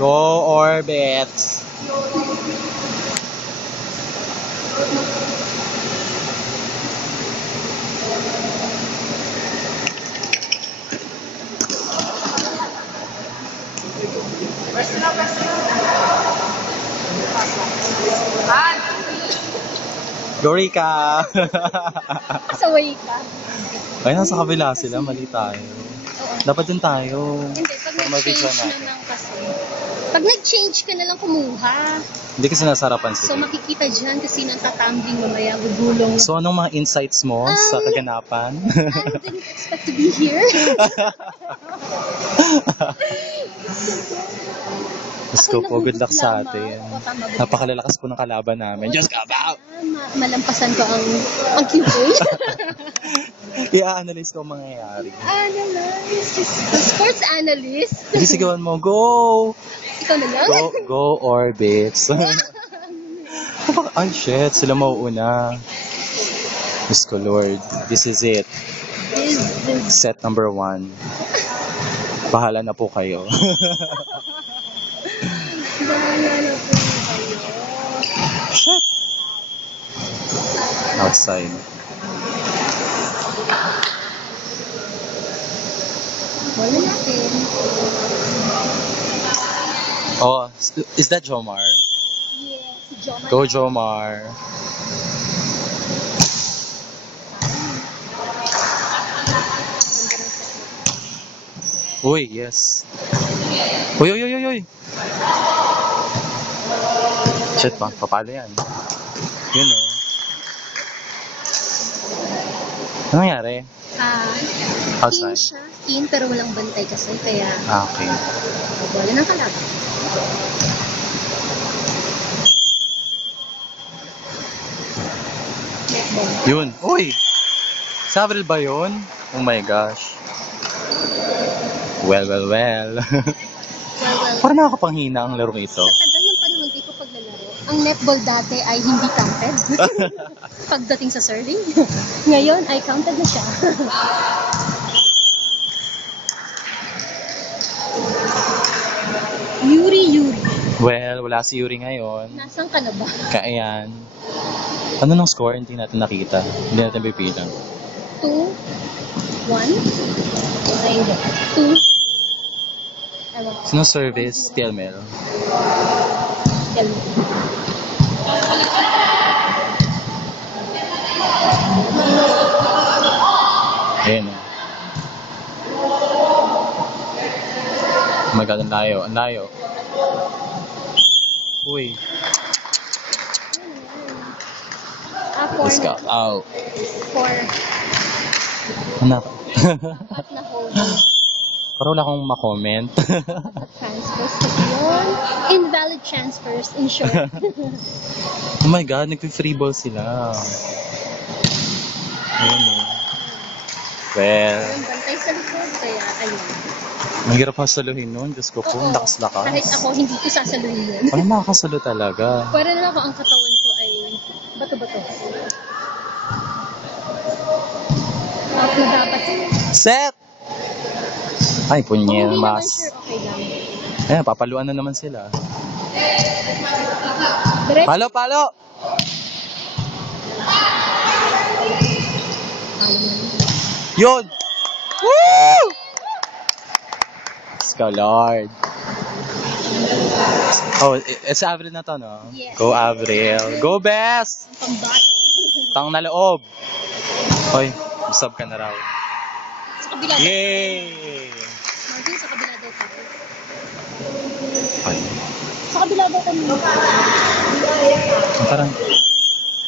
Go Orbits! Go Rika! Kasaway ka. Ay, nasa kabila sila. Mali tayo. Dapat din tayo. Hindi, pag Mag-video nag-change natin. na lang kasi. Pag nag-change ka na lang kumuha. Hindi kasi nasarapan So sila. makikita dyan kasi nang tatambling mamaya, gugulong. So, anong mga insights mo sa kaganapan? I didn't expect to be here. Diyos ko po, good luck sa Lamang. atin. O, tama, good luck. Napakalalakas po ng kalaban namin. Diyos ka ba? Malampasan ko ang QA. I-analyze ko ang mangyayari. Analyst. Sports analyst. Hindi sigawan mo, go! Ikaw na lang. Go Orbits. Ay, shit. Sila mauuna. Diyos ko, Lord. This is it. Set number 1. Bahala na po kayo. Bahala po kayo. Shit. Outside. Wala natin. Oh, is that Jomar? Yes, si Jomar. Go Jomar. Uy, yes. Uy. Shit pa, papalo yan. Yun o. Ano nangyari? In Outside? siya. In, pero walang bantay kasi. Kaya, Okay. wala nang kalaban. Netball. Yun. Uy! Sabril ba yun? Oh my gosh. Well. Well, Parang nakakapanghina ang larong ito. sa tagal ng panahon di ko paglalaro, ang netball dati ay hindi counted. Pagdating sa serving. Ngayon ay counted na siya. Yuri. Well, wala si Yuri ngayon. Nasaan ka na ba? Kaya yan. Ano nang score? Hindi natin nakita. Hindi natin bibilang. 2, 1. Ay, hindi. 2. Ewan ko. Sino service? TLML. Tell me. Ayan o. Oh my God, ang layo. Uy. Let's go. 4. Out. 4. Anak. Apat na hold. Parang wala akong makomment. Transfers kasi yun. Invalid transfers, in short. Oh my God, nagpi-free ball sila. Ayun o. Well, Yung bantay sa likod, kaya ayun. mahirap hasaluhin nun. Diyos ko po, Oo. lakas-lakas. Kahit ako, hindi ko sasaluhin yun. Parang makakasalo talaga. Pwede na ako, ang katawan ko ay bato-bato. Out na dapat. Set! Ay, Kung hindi punyel, naman mas. sure, okay lang. Ayan, papaluan na naman sila. Diretso. Palo! Yun! Woo! Let's go, Lord. Oh, it's Avril na to, no? Yes. Go, Avril. Go, Best! Pambato. Tang na loob. Hoy, sub ka na raw. Sa kabila daw. Yay! Marvin, sa kabila daw tayo. Ay, Sa kabila daw kami. parang